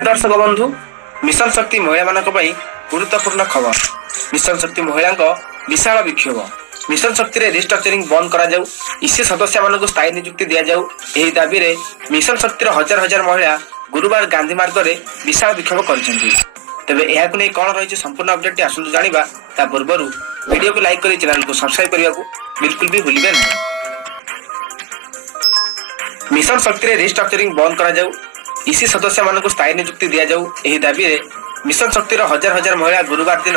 दर्शक बंधु मिशन शक्ति महिला मान गुरुत्वपूर्ण खबर। मिशन शक्ति महिला विशाल विक्षोभ। मिशन शक्ति रे रिस्ट्रक्चरिंग बंद करा जाऊ, इसी सदस्य मानक स्थायी नियुक्ति दिया जाऊ, एही दाबी रे मिशन शक्ति हजार हजार महिला गुरुवार गांधी मार्ग रे विशाल विक्षोभ करिसेंती। तबे एहाकु नै कोन रहिছে संपूर्ण अपडेट आसु जानिबा ता पूर्वरु वीडियो को लाइक करी चैनल को सब्सक्राइब करिया को बिल्कुल भी भूलिबे नहीं। मिशन शक्ति रे रिस्ट्रक्चरिंग बंद करा जाऊ, इसी सदस्य मानक स्थायी नियुक्ति दिया जाऊ, एही दाबी रे मिशन शक्ति हजार हजार महिला गुरुवार दिन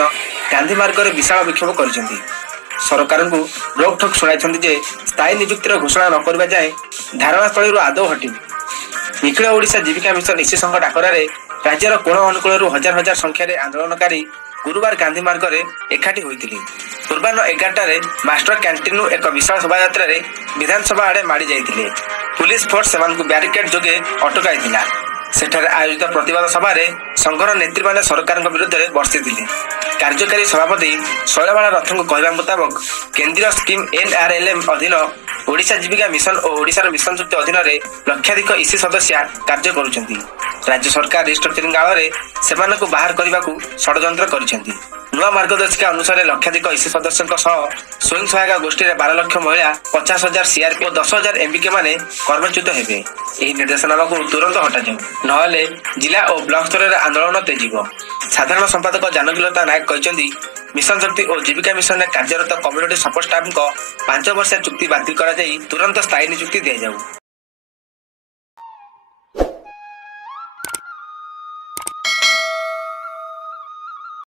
गांधी मार्ग रे विशाल विक्षोभ करिसेंती। सरकार को रोक ठोक शुणाई जे स्थायी नियुक्तिर घोषणा न करबा जाए धारणास्थल आदौ हटि। निखिल ओडिशा जीविका मिशन इसी संघ डाकरारे राज्यर कोण अनुकूल हजार हजार संख्यार आंदोलनकारी गुरुवार गांधी मार्ग रे एकाठी होइतिले। पूर्वाह्न 11टारे मास्टर कैंटीन एक विशाल शोभायात्रा रे विधानसभा आड़े माड़ी जाइतिले। पुलिस फोर्स सेमानकु बैरिकेड जोगे अटकाइतिला। सेठारे आयोजित प्रतिवाद सभा संघर नेत्री माने सरकार विरुद्ध में बर्षिथिले। कार्यकारी सभापति शैलबाला रथको कहवा मुताबक केंद्रीय स्कीम एनआरएलएम अधीन ओडिशा जीविका मिशन और ओडिशार मिशन शक्ति अधीन लक्षाधिक इसी सदस्य कार्य करुछंती। राज्य सरकार रिस्ट्रक्चरिंग काल सेमानकु बाहर करने षड्यंत्र करिसेंती। नुआ मार्गदर्शिका अनुसार लक्षाधिक इसी सदस्यों स्वयं सहायक गोष्ठी 12 लाख महिला 50,000 सीआरपी और 10,000 एमबीके माने कर्मच्युत हेबे। एही निर्देशनामा को तुरंत हटा जाऊ, नहले जिला और ब्लॉक स्तर रे आंदोलन तेजिब। साधारण संपादक जानकीलता नायक कहते मिशन शक्ति और जीविका मिशन में कार्यरत कम्युनिटी सपोर्ट स्टाफ 5 वर्षिया चुक्ति बातिल करा जाई तुरंत स्थायी नियुक्ति दिया जाऊ।